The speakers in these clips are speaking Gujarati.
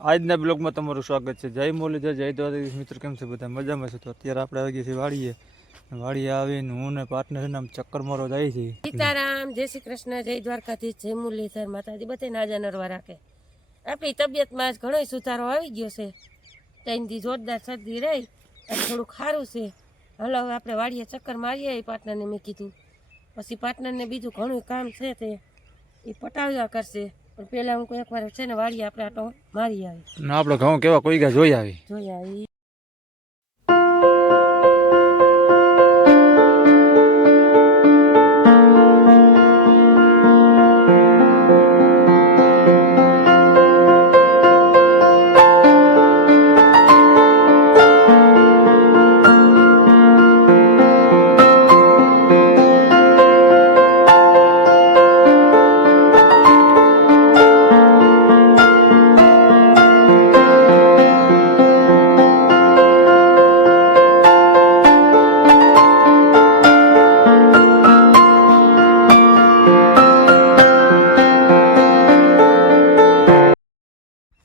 આજના બ્લોગમાં તમારું સ્વાગત છે. જય મુરલીધર, જય દ્વારકાધીશ. મિત્રો કેમ છે બધા? મજામાં છે. તો અત્યારે આપણે આવી ગયા છીએ વાડીએ આવીને હું ને પાર્ટનર છે ને આમ ચક્કર મારવા જાય છે. સીતારામ, જય શ્રી કૃષ્ણ, જય દ્વારકાધીશ, જય મુરલીધર. માતાજી બધે નાજા નરવા રાખે. આપણી તબિયતમાં આજ ઘણો સુધારો આવી ગયો છે. ત્યાંથી જોરદાર શરદી રહી અને થોડુંક સારું છે. હાલો હવે આપણે વાડીએ ચક્કર મારીએ. પાર્ટનરને મેં કીધું પછી પાર્ટનરને બીજું ઘણું કામ છે તે એ પટાવ્યા કરશે. પણ પહેલાં હું કોઈ એકવાર છે ને વાડીએ આપણે આટો મારી આવી. આપણે ઘઉં કેવા કોઈ ગયા જોઈ આવી.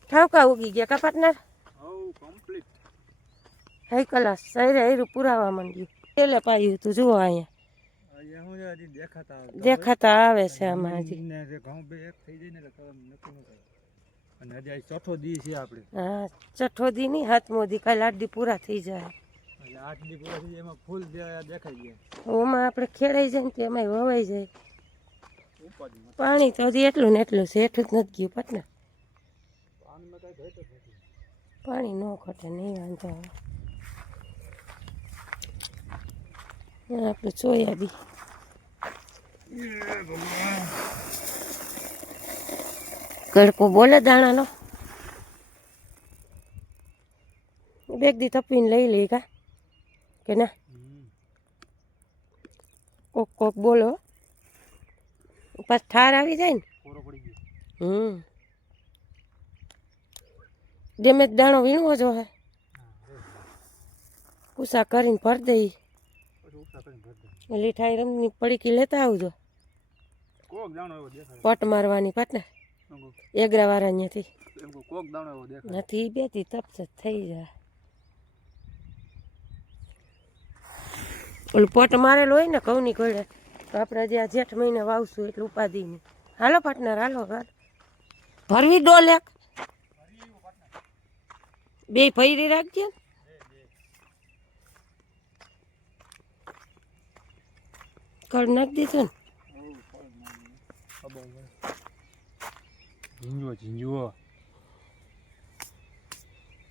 ઠાવકા ઉગી ગયા કા પાર્ટનર? હઈ કલાસ સૈરે હેરું પુરાવા માંડ્યું. પેલે પાયું તું જુઓ અહીંયા દેખાતા આવે છે આમાં હજી. ચોથો દી છે આપણે. હા, છઠ્ઠો દી નહીં, હાથમો દી. કાલે 8 દી પૂરા થઈ જાય. 8 દી પૂરા થઈ જાય એમાં ફૂલ દેખાઈ ગયા. ઓમાં આપણે ખેડાઈ જાય ને તો એમાં વવાઈ જાય. પાણી તો હજી એટલું ને એટલું છે, એટલું જ નથી ગયું પાટને. પાણી ન ઘટે, નહીં વાંધો આવે. આપણે સોયાબી ગળકો બોલે દાણાનો. બેગ દી તપીને લઈ લઈ કા કે ના? કોક કોક બોલો પાછ ઠાર આવી જાય ને. ડેમેજ દાણો વીણવો જો હે. કુસા કરીને ભર દઈ. લીઠાઈ રમની પડીકી લેતા આવજો. પટ મારવાની પાટને એગરા વાળા ત્યાંથી નથી બેતી તપસ થઈ જાય. ઓલું પટ મારેલું હોય ને ઘઉંની ઘોડે તો આપણે હજી આ જેઠ મહિને વાવશું એટલે ઉપાધિ નહીં. હાલો પાર્ટનર, હાલો ઘર ભરવી ડોલ એક બે ફૈરી રાખજે. કળ નાખી દીધું ને ઝીંજવો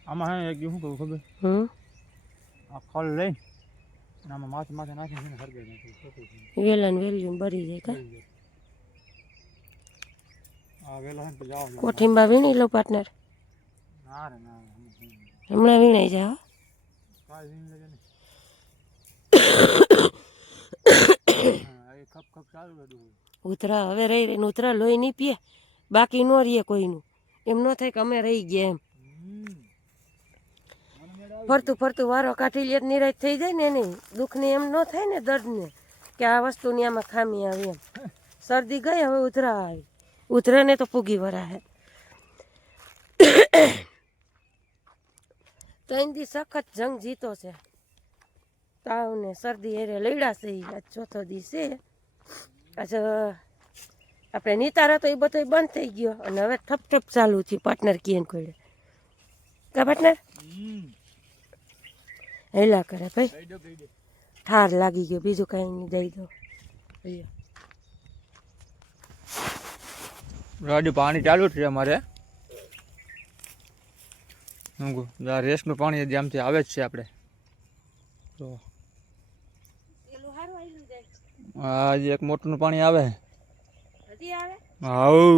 આમાં હે એક શું કહું ખબર? આ ખલ લઈને આમાં માથે માથે નાખીને હરગાઈ નાખી વેલા ને વેલ્યું ભરી જાય કા. આ વેલા હે જાવ કોઠીંબા વીણી લો પાર્ટનર. ના રે ના, હમણાં વીણાઈ જાય. કાઈ વીણ લેજે ને. ખપ ખપ ચાલુ રહે. ઉતરા હવે રહી રહીને ઉતરા લોહી નહીં પીએ, બાકી ન રહીએ કોઈનું. એમ ન થાય કે અમે રહી ગયા એમ. ફરતું ફરતું વારો કાઢી લે નિરાશ થઈ જાય ને એની દુઃખને એમ ન થાય ને દર્દને કે આ વસ્તુની આમાં ખામી આવી એમ. શરદી ગઈ હવે ઉધરા આવી. ઉધરાને તો પૂગી વરા હે. 3 દી સખત જંગ જીતો છે. તાવ ને શરદી એરે લડ્યા છે. આજ ચોથો દી છે. આજે આપણે નિતારા તો એ બધો બંધ થઈ ગયો અને હવે ઠપ ઠપ ચાલુ થયું. પાર્ટનર કીએ કોઈ કા પાર્ટનર હેલા કરે ભાઈ. ઠાર લાગી ગયો, બીજું કઈ નહીં. દઈ દો ગાડી પાણી ચાલુ છે અમારે. રેસનું પાણી જ્યાંથી આવે જ છે આપણે તો આજે એક મોટરનું પાણી આવે. હાઉ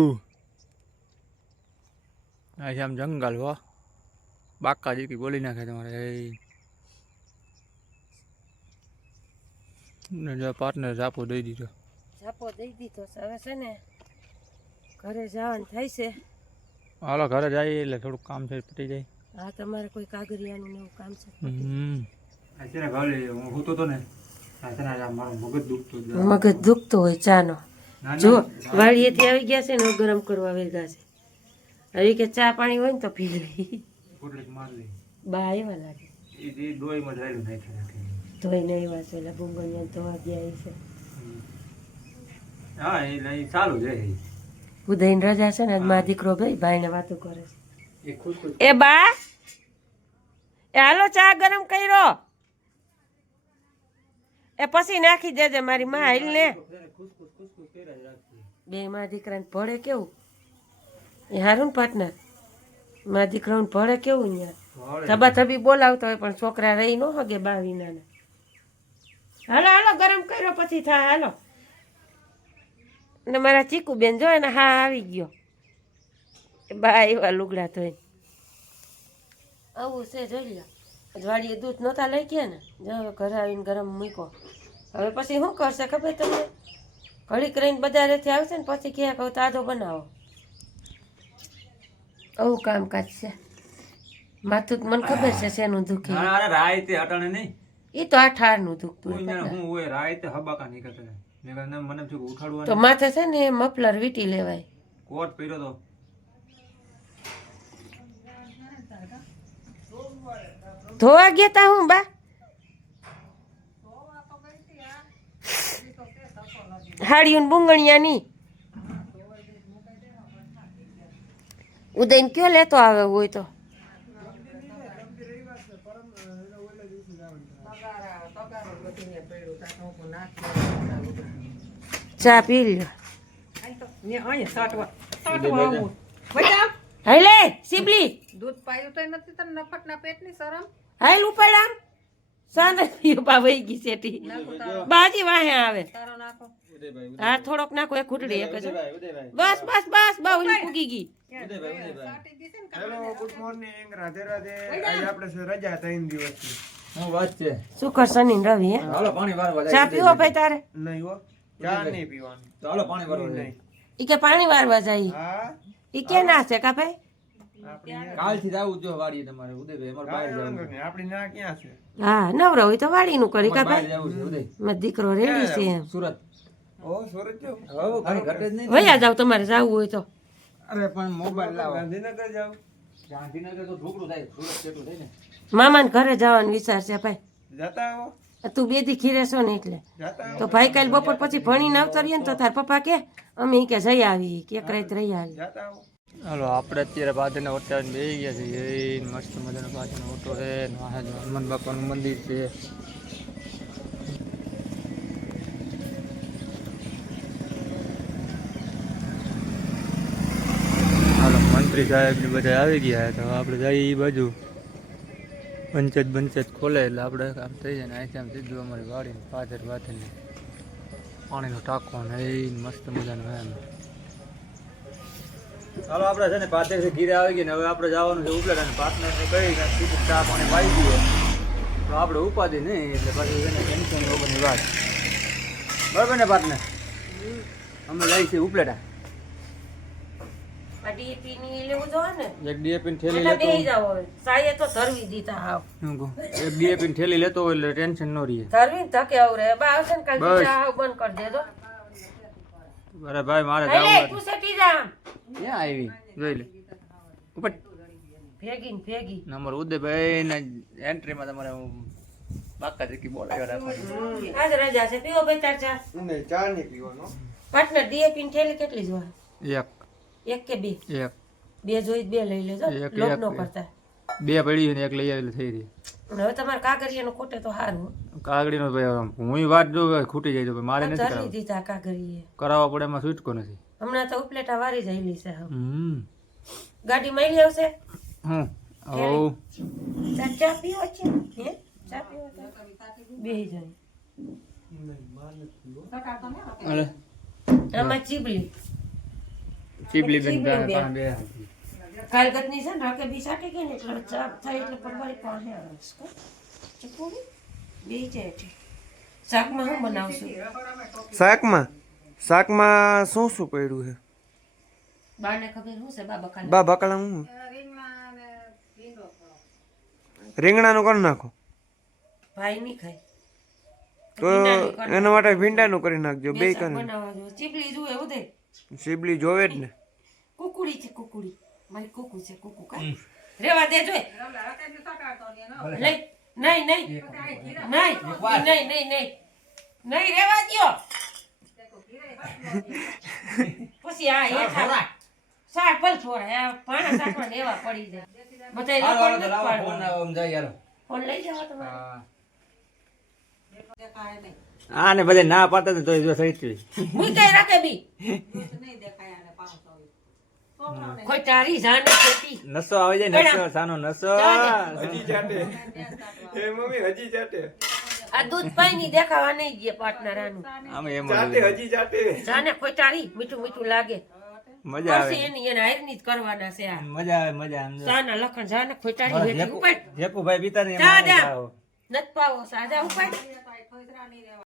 આમ જંગલ હો બાકાજી કે બોલી નાખે તમારે. પાર્ટનર ઝાપો દઈ દીધો. ઝાપો દઈ દીધો. હવે છે ને ઘરે જવાનું થાય છે. હાલો ઘરે જઈએ એટલે થોડુંક કામ છે પતી જાય. હા, તમારે કોઈ કાગરિયાનું એવું કામ છે? હું તો ને મગજ દુખતો હોય ચાનો. જો વાડીએથી આવી ગયા છે ને ગરમ કરવા વેગા છે. હવે કે ચા પાણી હોય ને તો પી લઈ. પોટલીક માર લે બા એવા લાગે એ દોઈમાં જાયલું નાખી ધોઈને એવા છે એટલે બુંગળિયા ધોવા ગયા છે. હા એ ચાલુ છે ઉદયની રજા છે ને આજ મારો દીકરો ભાઈને વાતો કરે છે. એ ખુશ ખુશ એ બા એ હાલો ચા ગરમ કર્યો એ પછી નાખી દેજે મારી માં હાલ ને. ખુશ ખુશ ખુશ ખુશ કર્યા જ રાખતી. બે મારા દીકરાને ભળે કેવું એ હારું ને પાર્ટનર મારા દીકરાને ભળે કેવું અહીંયા થબા થબી બોલાવતો હોય પણ છોકરા રહી ન હગે બા વિનાને. હાલો હાલો ગરમ કર્યો પછી થાય હાલો. ને મારા ચીકુ બેન જો ને હા આવી ગયો બા એવા લુગડા ધોઈને આવું છે જોઈ લો. વાડીએ દૂધ નહોતા લઈ ગયા ને જો ઘરે આવીને ગરમ મૂકો. હવે પછી શું કરશે ખબર તમને ઘડીક રહીને બજારેથી આવશે ને પછી ક્યાં કહું તાજો બનાવો. આવું કામકાજ છે. માથું મને ખબર છે શેનું દુખે અરે રાયતે હટાણે નહીં એ તો આ ઠારનું દુખતું હું હોય. હું હોય રાયતે હબાકા નીકળતા મેં કહ્યું મને શું તો ઉઠાડવાનું માથે છે ને મફલર વીટી લેવાય. કોટ પહેર્યો તો ધોવા ગયા તા હું બા હાડિયું બુંગણિયા ની ઉદયને કયો લેતો આવે હોય તો ચા પી લ્યો. હાલે સીબલી દૂધ પાયું તો નથી તને નફટના પેટની શરમ હાલ ઉપાડામ સાને પીઓ બા વઈ ગઈ સેટી બાજી વાહે આવે તારો નાખો હા થોડોક નાખો એક ખૂટડી એક જ બસ બસ બસ બા ઓલી પૂગી ગઈ. સાટી દીધી ને hello good morning Radhe Radhe આજે આપણે છે રજા 3 દિવસની હું વાત છે શુક્ર શનિ ને રવિ હે હાલો પાણી વારવા ચા પીવો ભાઈ તારે નહીં હો ચા નહીં પીવાનું તો હાલો પાણી વારવા નહીં ઈ કે પાણી વારવા જાય હા ઈ કે ના છે કા ભાઈ આપણી કાલથી જ આવું જો વાડીએ તમારે ઉદયભાઈ અમારે બહાર જવું વાંધો નહીં આપણી ના ક્યાં છે હા નવરો હોય તો વાડીનું કરી કા બહાર ભાઈ જવું છે ઉદય મારો દીકરો રેડી છે એમ સુરત ઓ સુરત જો હવે કાંઈ ઘટે જ નહીં વયા જાવ તમારે જાવું હોય તો અરે પણ મોબાઈલ લાવો ગાંધીનગર જાવ ગાંધીનગર તો ઢોકળું થાય સુરત કેટલું થાય ને મામાને ઘરે જવાનો વિચાર છે ભાઈ જતા આવો તું બે દી ખીરે છો ને એટલે જતા આવો તો ભાઈ કાલ બપોર પછી ભણીને આવતો રહ્યો ને તો તાર પપ્પા કે અમે ઈ કે જઈ આવી કે એક રાત રહી આવી. જતા આવો હાલો આપણે અત્યારે પાદરના ઓટાને બેસી ગયા છીએ એ મસ્ત મજાનો પાદરનો ઓટો છે ને વાહે જો હનુમાન બાપાનું મંદિર છે. હાલો મંત્રી સાહેબ ને બધા આવી ગયા તો આપણે જઈએ એ બાજુ પંચાયત ખોલે એટલે આપણે આમ થઈ જાય ને અહીંથી આમ સીધું અમારી વાડીને પાદર વાતને પાણીનો ટાંકો ને એ મસ્ત મજાનો હોય એમ. ચાલો આપણે છે ને પાછળથી ઘીરે આવી ગયા ને હવે આપણે જવાનું છે ઉપલેટ અને પાર્ટનરને કહી કે સીધું ચા પાણી પાઈ દઈએ તો આપણે ઉપાધિ નહીં એટલે પછી છે ને ટેન્શન વગરની વાત બરાબર ને પાર્ટનર અમે લઈ છીએ ઉપલેટા આ DAP ની લેવું જોવે ને એક ડીએપીની થેલી એટલે લેતો બેહી જાવ હવે સાયે તો ધરવી દીધા હાવ શું કહું એક ડીએપીની થેલી લેતો હોય એટલે ટેન્શન ન રહીએ ધરવી ને ધકે આવું રે બા આવશે ને કાલ બસ. બીજા હાવ બંધ કરી દેજો. અરે ભાઈ મારે હાલે જવું તું સેટી જા ક્યાં આવી જોઈ લે ઉપર ભેગી ને ભેગી નંબર ઉદયભાઈ ને એન્ટ્રીમાં તમારે બાકા ચીકી બોલાવ્યા રાખવાની આજ રજા છે પીવો ભાઈ તાર ચા નહીં ચા નહીં પીવાનો પાર્ટનર DAP ની થેલી કેટલી જોવા એક એક કે બે એક બે જોઈ બે લઈ લેજો એક, લોક એક, નો એક. કરતા બે પડી ને એક લઈ આવેલી થઈ રહી અને હવે તમારે કાગરિયાનું ખોટે તો હારું કાગડીનો ભાઈ હું વાત જો ખૂટી જાય તો ભાઈ મારે નથી ધરવી કરાવવું દીધા કાગરીએ કરાવવા પડે એમાં છૂટકો નથી હમણાં તો ઉપલેટા વારી જઈલી છે હવે. હમ ગાડી મળી આવશે હું ઓ તાર ચા પીવો છે હે ચા પીવો છે બેહી જાય અરે આમાં ચીબલી ચીબલી બેન ચીબલી પાસે બે કાલગતની છે ને રાકે બી સાટી ગઈ ને એટલે ચા થાય એટલે પરવારી પાસે આવે છે ચપોડી બેહી જાય છે શાકમાં શું બનાવશું શાકમાં શું શું પડ્યું છે બાને ખબર શું છે બાબા કાલે બા બકાલા હું રીંગણાનું કરી નાખો ભાઈ નહીં ખાય તો એના માટે ભીંડાનું કરી નાખજો બે શાક કરી બનાવવા જો ચીબલી જુએ ઉદય સીબલી જોવે જ ને કુકુડી છે કુકુડી મારી કુકુ છે કુકુ કા રેવા દે જોઈ રવલા અત્યારે સટાડતો ને એનો. નહીં નહીં નહીં નહીં નહીં નહીં નહીં રેવા દ્યો પછી આ હેઠા સાર પલ છોડે આ પાણા સાકવા દેવા પડી જાય બધાય હાલો, લોકો હાલો, નથી લાવો ફોન પાડવા. આવો, આમ જાય યાર. ફોન લઈ જાઓ તમારે હા. દેખાય નહીં. આ ને બધે ના પાડતા હતા તોય જો સહી થયું. મુઈ કઈ રાખે બી નહીં દેખાય આને 500. છોકરાઓને કોઈ તારી જાન ખેતી નસો આવી જાય નસો સાનો નસો હજી ચાટે એ મમ્મી હજી ચાટે આ દૂધ પાઈ ની દેખાવા નહીં દે પાર્ટનર આનું આમ એમ ચાટે હજી ચાટે જાને કોઈ તારી મીઠું મીઠું લાગે મજા આવે પછી એની એના હારની જ કરવાના છે આ મજા આવે મજા આમ જો. સાના લખણ જાને કોઈ તારી મારા હેઠી જેકુ- ઉપાડ જેકુભાઈ પિતાને એમ જા, આવે જા. જાઓ. નત પાવો સાજા ઉપાડ ઠોઈતરા નહીં રહેવા.